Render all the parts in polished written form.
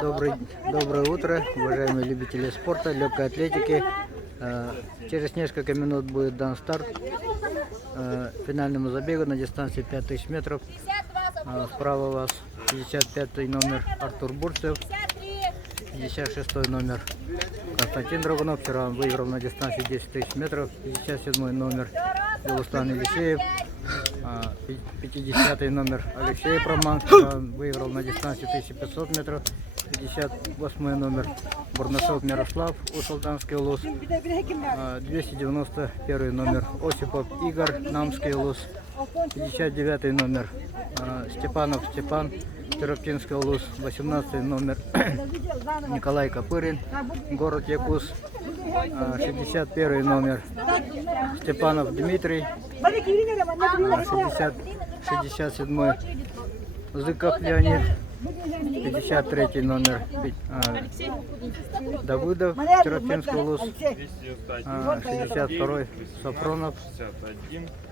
Доброе утро, уважаемые любители спорта, легкой атлетики. Через несколько минут будет дан старт финальному забегу на дистанции 5000 метров. Справа у вас 55-й номер Артур Бурцев, 56-й номер Константин Драгунов. Вчера он выиграл на дистанции 10 тысяч метров. 57-й номер Белустан Елисеев. 50-й номер Алексей Проман, выиграл на дистанции 1500 метров. 58-й номер Бурнашов Мирослав, Усалданский улус. 291-й номер Осипов Игорь, Намский улус. 59-й номер Степанов Степан, Тераптинский улус. 18-й номер Николай Копырин, город Якутск. 61-й номер Степанов Дмитрий. 67-й Зыков Леонид. 53-й номер Давыдов, Тераптинский улус. 62-й Сафронов.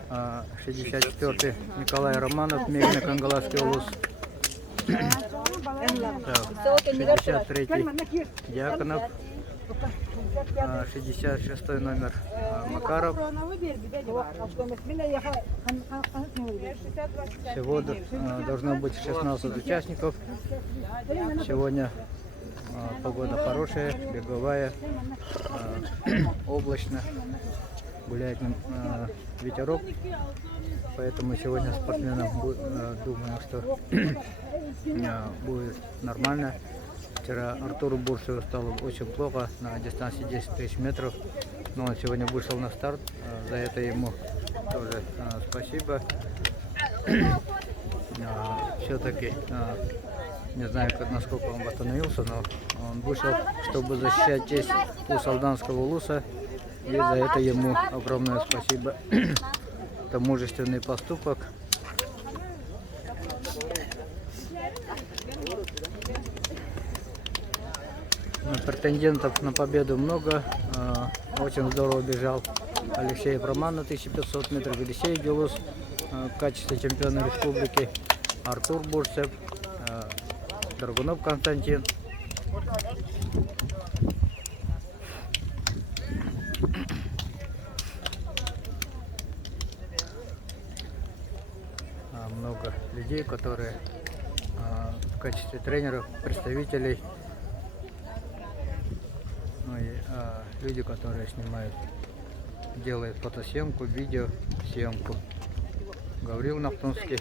64-й Николай Романов, Мегина Кангаласский улус. 63-й Дьяконов. 66-й номер Макаров. Всего должно быть 16 участников. Сегодня погода хорошая, береговая, облачно, гуляет ветерок, поэтому сегодня спортсменам думаю, что будет нормально. Вчера Артуру Бурцеву стало очень плохо на дистанции 10 тысяч метров, но он сегодня вышел на старт. За это ему тоже спасибо. Все-таки не знаю, насколько он восстановился, но он вышел, чтобы защищать честь Усалданского улуса, и за это ему огромное спасибо. Это мужественный поступок. Претендентов на победу много. Очень здорово бежал Алексей Проман на 1500 метров, Елисей Гелус в качестве чемпиона республики, Артур Бурцев, Драгунов Константин. Много людей, которые в качестве тренеров, представителей, ну и люди, которые снимают, делают фотосъемку, видеосъемку. Гаврил Нахтунский.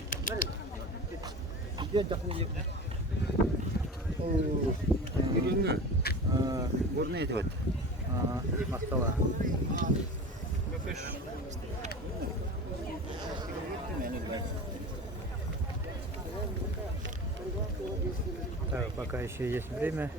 Мастала. Так, пока еще есть время.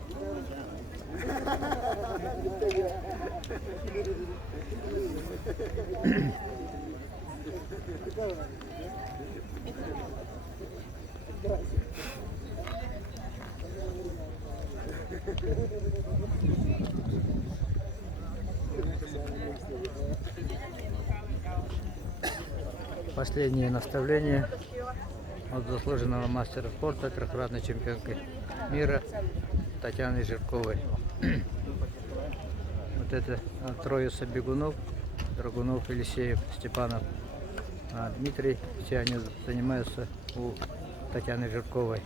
Последнее наставление от заслуженного мастера спорта, трехкратной чемпионки мира Татьяны Жирковой. Вот это троица бегунов: Драгунов, Елисеев, Степанов, Дмитрий. Все они занимаются у Татьяны Жирковой.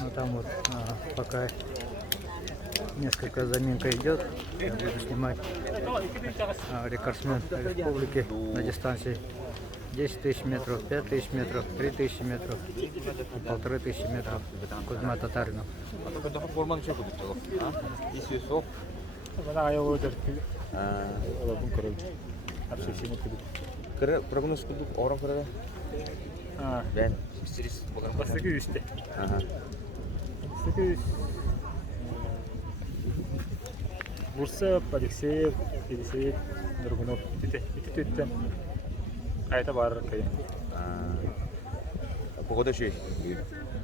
Ну, там вот пока несколько заминка идет, я буду снимать рекордсмен республики на дистанции 10 тысяч метров, 5 тысяч метров, 3 тысячи метров и 1500 метров. Кузьма Татаринов. Прогноз orang berapa? Dan serius bukan Serius deh. Бурцев, Алексеев, Елисеев, Драгунов. Ити Айта бар кайын. Погода şey.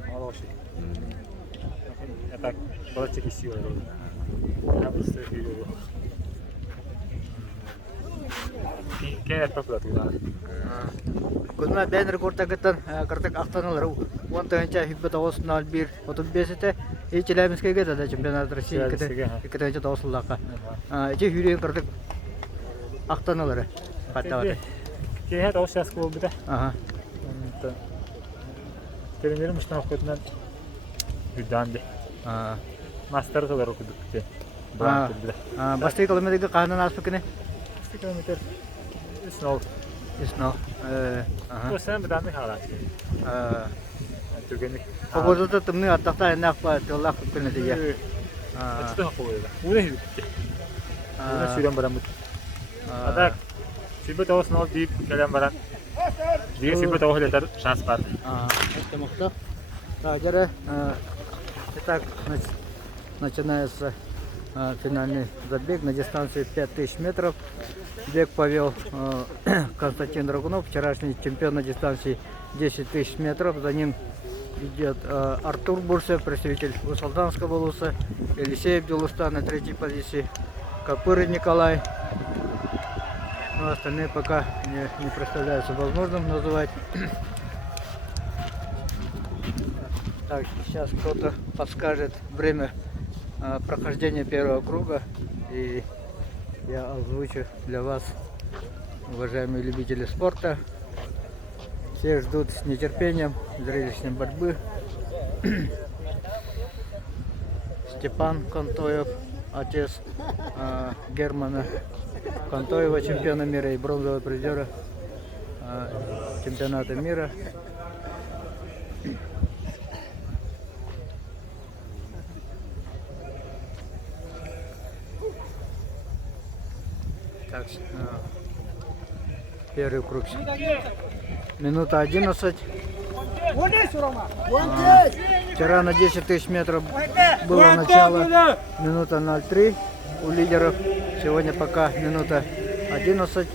Мало вообще. Я так, была такие силы. Я просто Кен әтпәп бұлады ғана. Күнмә бән рекордта кеттен кыртык актаналар. 10 тәнчә хиббет 01 35-те. Челябинскке кетә чемпионат России Челябинскке, ага. 2 тәнчә тавыслакка. Эче хүрен кыртык актаналар. Хатта. Кен әт ауыз ясқы болды да. Ага. Тренерім үштен оқытынан үдданды. Мастер солар оқыдық те. Басты километрге қанын аспы кіне? 100 километр. Үснол. Исно. Осыдан бұданды қалады. Түргенлік. Погода тымны аттақта әнақ па тылақ күні деге. Açtı hakkı oluyor. Bu ne bitti? Bu ne sürem baran bu. Adak. Sibet olsun ol deyip gelen baran. Diye sibet olsun yeter şans var. Это мухта. Да, Гера. Итак, начинается финальный забег на дистанции 5000 метров. Бег повел Константин Драгунов, вчерашний чемпион на дистанции 10 тысяч метров. За ним идет Артур Бурсев, представитель Усалданского улуса, Елисеев Дулустан на третьей позиции, Копыры Николай. Но остальные пока не представляются возможным называть. Так, сейчас кто-то подскажет время прохождения первого круга, и я озвучу для вас, уважаемые любители спорта. Все ждут с нетерпением зрелищной борьбы. Степан Контоев, отец Германа Контоева, чемпиона мира и бронзового призера чемпионата мира. Так, первый круг. Минута 11. Вчера на 10 тысяч метров было начало. Минута 0,3 у лидеров. Сегодня пока минута 11.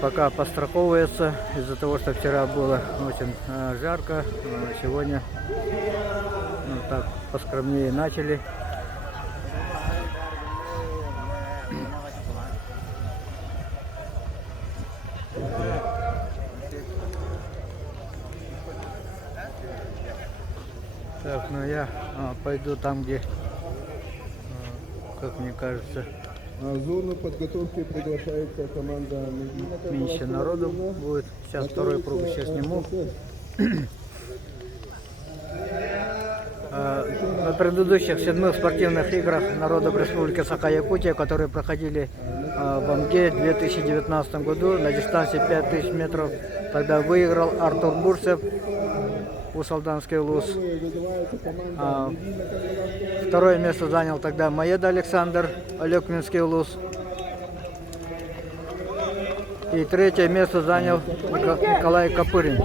Пока подстраховывается из-за того, что вчера было очень жарко. Сегодня так поскромнее начали. Так, ну я пойду там, где, как мне кажется, зону подготовки приглашается команда меньше народу будет. Сейчас второй круг еще сниму. На предыдущих 7 спортивных играх народов Республики Саха-Якутия, которые проходили в Амге в 2019 году на дистанции 5000 метров, тогда выиграл Артур Бурсев, Усалданский улус. Второе место занял тогда Маеда Александр, Алекминский улус. И третье место занял Николай Копырин.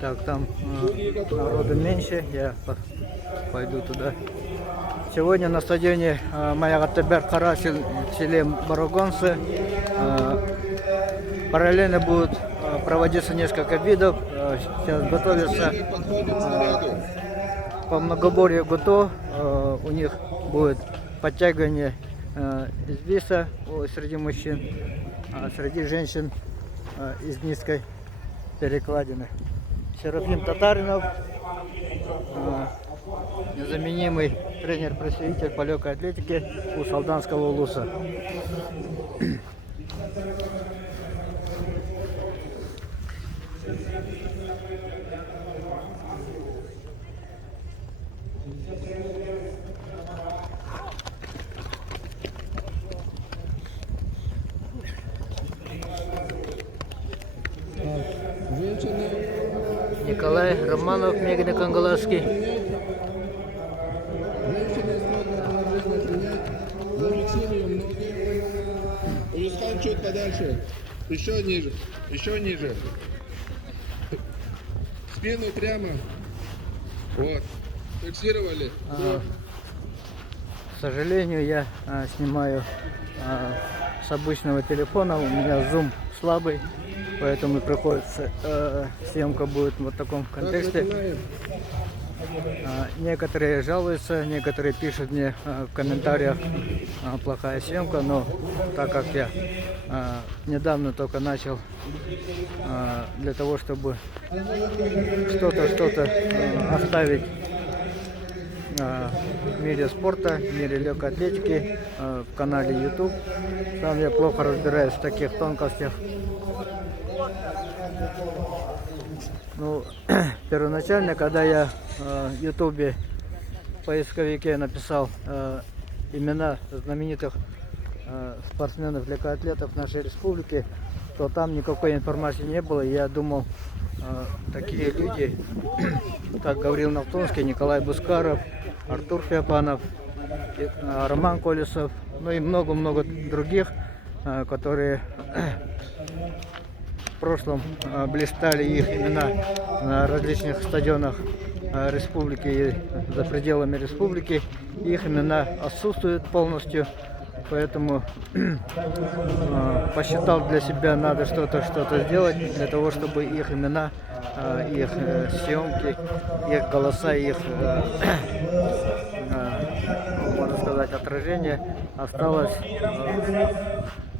Так, там народу меньше, я пойду туда. Сегодня на стадионе Маягатебер-Кара в селе Барагонцы параллельно будут проводиться несколько видов. Сейчас готовятся по многоборью ГУТО. У них будет подтягивание из виса среди мужчин, а среди женщин из низкой перекладины. Серафим Татаринов, незаменимый тренер-представитель по легкой атлетике Усалданского улуса. Николай Романов, Мегина Кангаласский. Улюстан чуть подальше. Еще ниже. Еще ниже. Спину прямо. Вот. Фиксировали. К сожалению, я снимаю с обычного телефона. У меня зум слабый, поэтому приходится съемка будет в вот таком контексте. Некоторые жалуются, некоторые пишут мне в комментариях плохая съемка, но так как я недавно только начал для того, чтобы что-то оставить в мире спорта, в мире легкой атлетики, в канале YouTube. Сам я плохо разбираюсь в таких тонкостях. Ну, первоначально, когда я в YouTube поисковике написал имена знаменитых спортсменов, легкоатлетов нашей республики, то там никакой информации не было. Я думал, такие люди, как Гаврил Нафтонский, Николай Бускаров, Артур Феопанов, Роман Колесов, ну и много-много других, которые в прошлом блистали, их имена на различных стадионах республики и за пределами республики. Их имена отсутствуют полностью, поэтому посчитал для себя, надо что-то сделать для того, чтобы их имена, их съемки, их голоса, их, можно сказать, отражение осталось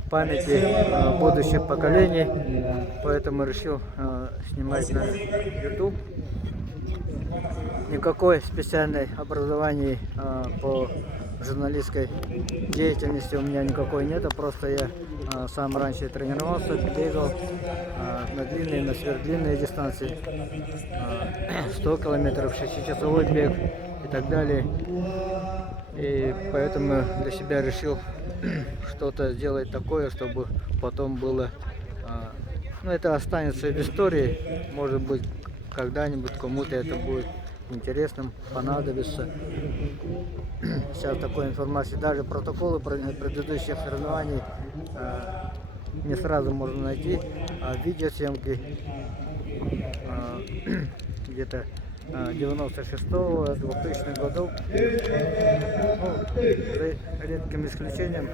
в памяти будущих поколений, поэтому решил снимать на YouTube. Никакой специальной образований по журналистской деятельности у меня никакой нет, просто я сам раньше тренировался, бегал на длинные, на сверхдлинные дистанции, 100 километров, 6-часовой бег и так далее. И поэтому для себя решил что-то сделать такое, чтобы потом было, ну, это останется в истории, может быть, когда-нибудь кому-то это будет интересным, понадобится. Сейчас такой информации, даже протоколы предыдущих соревнований не сразу можно найти, а видеосъемки где-то 96-го, 2000-х годов, ну, за редким исключением,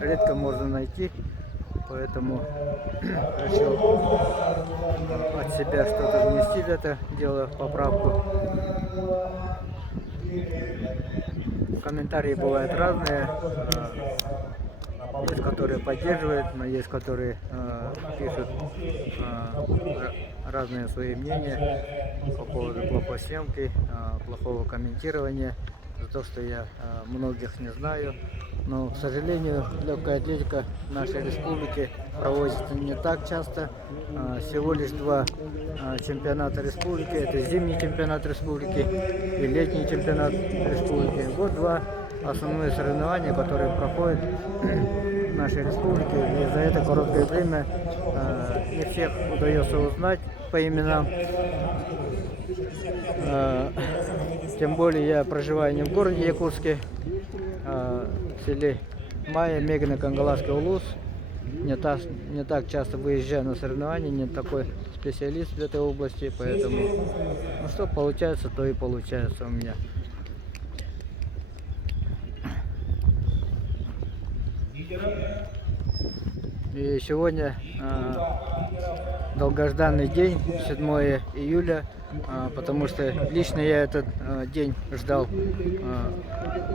редко можно найти, поэтому решил от себя что-то внести в это дело, поправку. Комментарии бывают разные, есть которые поддерживают, но есть которые пишут разные свои мнения по поводу плохой съемки, плохого комментирования, за то, что я многих не знаю. Но, к сожалению, легкая атлетика в нашей республике проводится не так часто. Всего лишь 2 чемпионата республики. Это зимний чемпионат республики и летний чемпионат республики. Вот 2 основные соревнования, которые проходят в нашей республике. И за это короткое время не всех удается узнать по именам. Тем более я проживаю не в городе Якутске, а в селе Майя, Мегино-Кангаласский улус. Не так часто выезжаю на соревнования, не такой специалист в этой области, поэтому ну, что получается, то и получается у меня. И сегодня долгожданный день, 7 июля, потому что лично я этот день ждал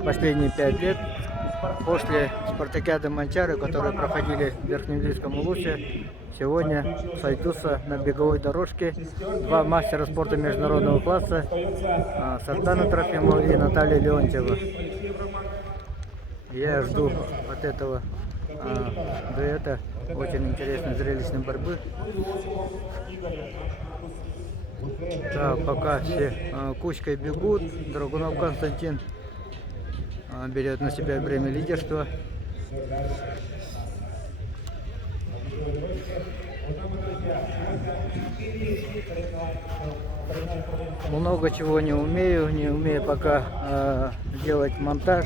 последние 5 лет. После спартакиады Манчары, которые проходили в Верхнеуфимском улусе, сегодня сойдутся на беговой дорожке 2 мастера спорта международного класса, Сардана Трофимова и Наталья Леонтьева. Я жду от этого дуэта очень интересной зрелищной борьбы. Да, пока все кучкой бегут, Драгунов Константин берет на себя бремя лидерства. Много чего не умею пока делать монтаж.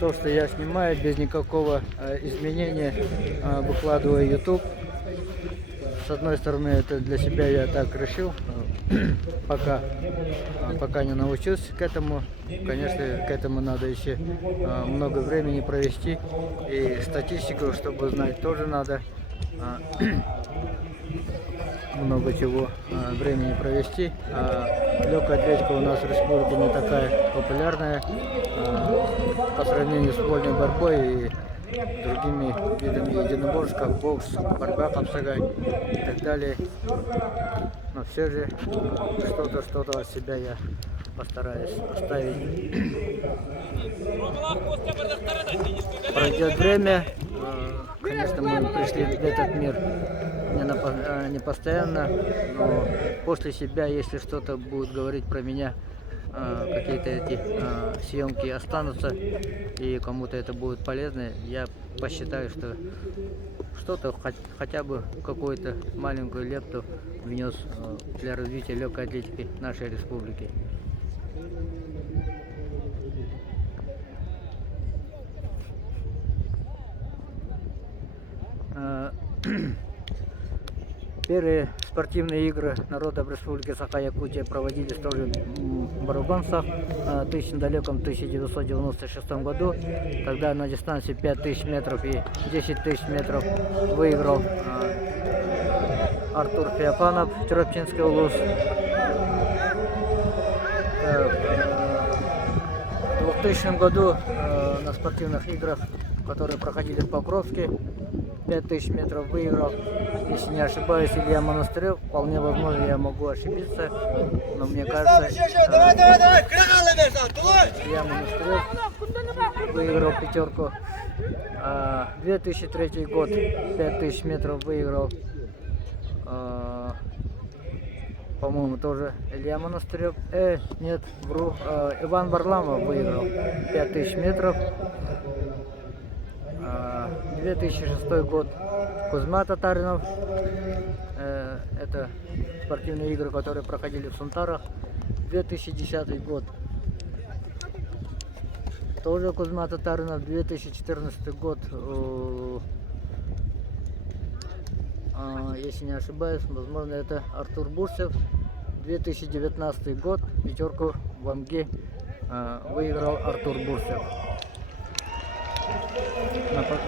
То, что я снимаю, без никакого изменения выкладываю YouTube. С одной стороны, это для себя я так решил, пока не научился к этому. Конечно, к этому надо еще много времени провести. И статистику, чтобы знать, тоже надо много чего времени провести. Легкая атлетика у нас в республике не такая популярная по сравнению с вольной борьбой и другими видами единоборств, как бокс, борьба, капсагай и так далее. Но все же что-то от себя я постараюсь оставить. Пройдет время, конечно, мы пришли в этот мир не постоянно, но после себя, если что-то будет говорить про меня, какие-то эти съемки останутся и кому-то это будет полезно, я посчитаю, что что-то хотя бы какую-то маленькую лепту внес для развития легкой атлетики нашей республики. Первые спортивные игры народов Республики Саха-Якутия проводились тоже в Барабансах в далеком 1996 году, когда на дистанции 5000 метров и 10 тысяч метров выиграл Артур Феофанов, Чарапчинский улус. В 2000 году на спортивных играх, которые проходили в Покровске, 5000 метров выиграл, если не ошибаюсь, Илья Монастырев. Вполне возможно, я могу ошибиться, но мне кажется, Илья Монастырев выиграл пятерку. 2003 год, 5000 метров выиграл, по-моему, тоже Илья Монастырев. Нет, вру, Иван Варламов выиграл 5000 метров. 2006 год Кузьма Татаринов. Это спортивные игры, которые проходили в Сунтарах. 2010 год тоже Кузьма Татаринов. 2014 год, если не ошибаюсь, возможно, это Артур Бурсев. 2019 год пятерку в Амге выиграл Артур Бурсев.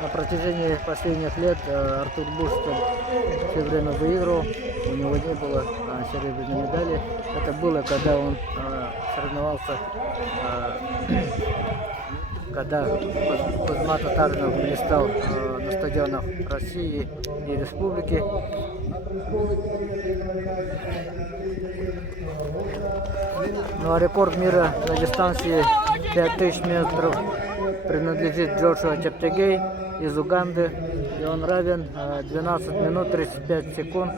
На протяжении последних лет Артур Бурсев все время выигрывал, у него не было серебряной медали. Это было, когда он соревновался, когда Кузьма Татаринов блистал на стадионах России и Республики. Ну а рекорд мира на дистанции 5000 метров принадлежит Джошуа Чептегей из Уганды, и он равен 12 минут 35 секунд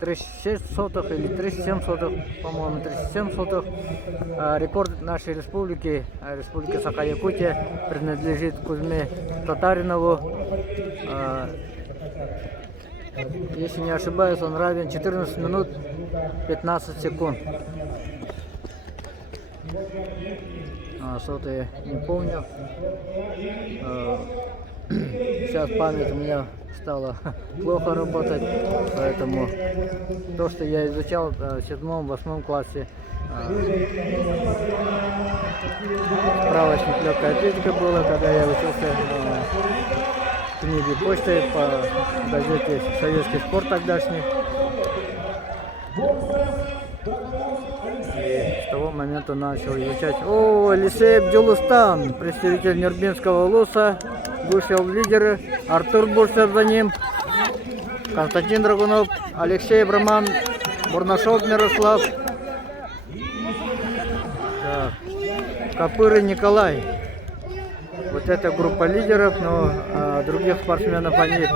36 сотых или 37 сотых, по-моему, 37 сотых. Рекорд нашей республики, республики Саха-Якутия, принадлежит Кузьме Татаринову. Если не ошибаюсь, он равен 14 минут 15 секунд. Сотые не помню. Сейчас память у меня стала плохо работать, поэтому то, что я изучал в 7-8 классе, справочник легкая атлетика было, когда я учился в книге почты по газете «Советский спорт» тогдашний. И с того момента начал изучать. Алексей Абдюлустан, представитель Нербинского улуса, вышел в лидеры. Артур Бурсев за ним, Константин Драгунов, Алексей Браман, Бурнашов Мирослав, Копыры Николай. Вот эта группа лидеров, но других спортсменов они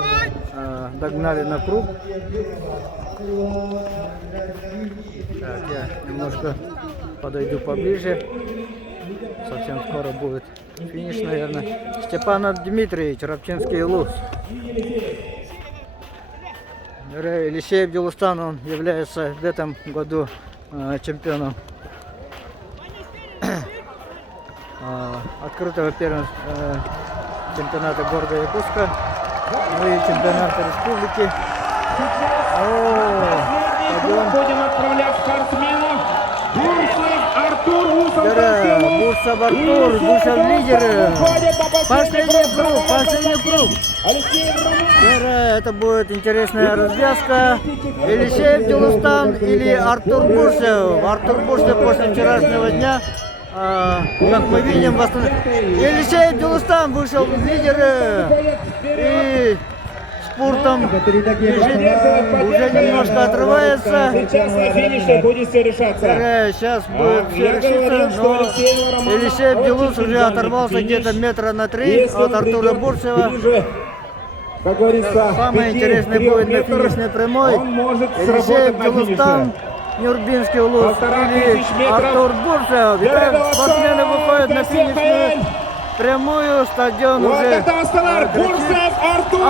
догнали на круг. Так, я немножко подойду поближе. Совсем скоро будет финиш, наверное. Степанов Дмитрий, Чарапчинский улус. Алексей Абдюлустан, он является в этом году чемпионом открытого чемпионата города Якутска, ну и чемпионата республики. Будем отправлять спортсменов. Бурсов Артур Усов. Бурсов Артур, Душев лидер. Последний круг. Это будет интересная развязка. Елисеев Дилустан или Артур Бурсев. Артур Бурсев после вчерашнего дня, как мы видим, Елисеев Дилустан вышел в лидеры. И спортом уже немножко отрывается. Сейчас на финише будет все решаться. Сейчас будет все решиться, но Елисеев Дилус уже оторвался где-то метра на 3 от Артура Бурсева. Как говорится, Самое интересное будет на финишной прямой. Елисеев Дилустан, Нюрбинский улус или Артур Бурсев. Итак, спортсмены выходят на финишную прямую, стадион Вот уже это остановка! Бурсев, Артур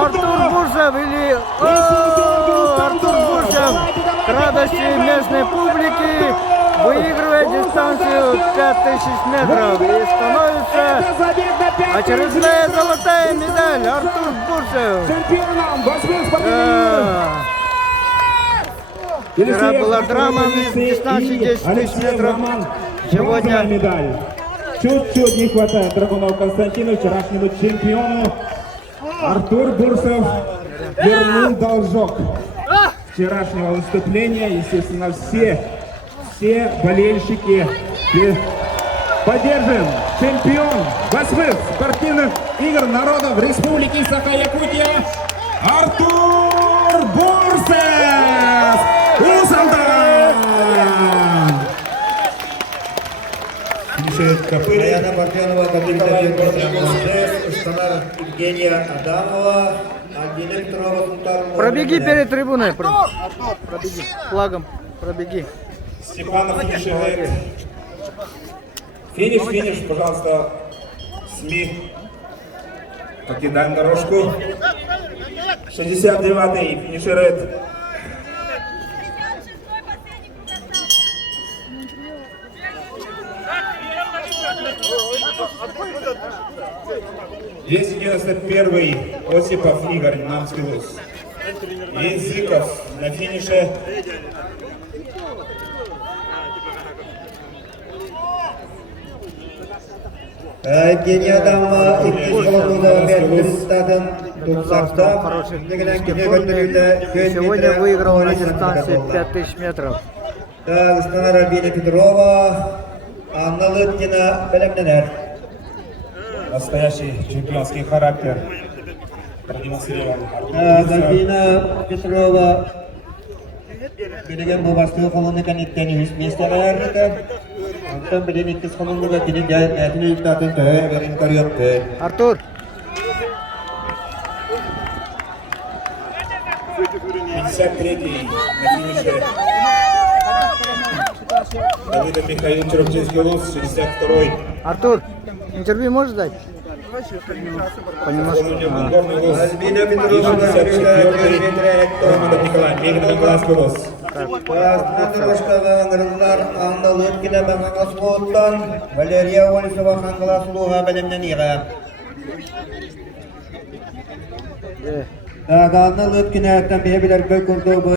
Бурсев или Артур Бурсев к радости местной публики выигрывает дистанцию 5000 метров и становится очередная золотая медаль Артур Бурсев. Чемпионом 8 Вчера была драма в дистанции 10 тысяч метров. Сегодня медаль. Чуть-чуть не хватает Драгунов Константину, вчерашнему чемпиону. Артур Бурсев вернул должок вчерашнего выступления. Естественно, все болельщики поддержим чемпион 8-х спортивных игр народов Республики Саха-Якутия Артур Бурсев! Марьяна Парфенова, капитан Станар Евгения Адамова, а директорова Султан. пробеги перед трибуной. Пробеги. Флагом пробеги. Степанов финиширует. Финиш, пожалуйста, СМИ. Покидаем дорожку. 69-й финиширует. Здесь 91-й Осипов Игорь, Намскилус. Языков на финише. Евгения Адамова, İkinci kolunda результатом Сегодня выиграл на дистанции 5000 метров. Станар Альбина Петрова, Анна Лыткина, Белемненер. Настоящий чемпионский характер продемонстрировал. Альбина Петрова, Билеген Бабастығы қолыны кәнеттен үстместелерді. Антон білен иккіз қолынығы кенен әтіні үстатын түйі берін көріөпті. Артур. 53-й на финише. Давидов Михаил Червчинский улус, 62-й. Артур, интервью можешь дать? Понемножку. Альбина Петрова, 64-й. Романов Николай, Мегин Николаевский улус. Дорожкаға аңырылар Анна Лыткина Баңғас Болуттан, Валерия Олесова Ханғала Сұлуға білімнен иға. Анна Лыткина әттен бейбілер көй күрді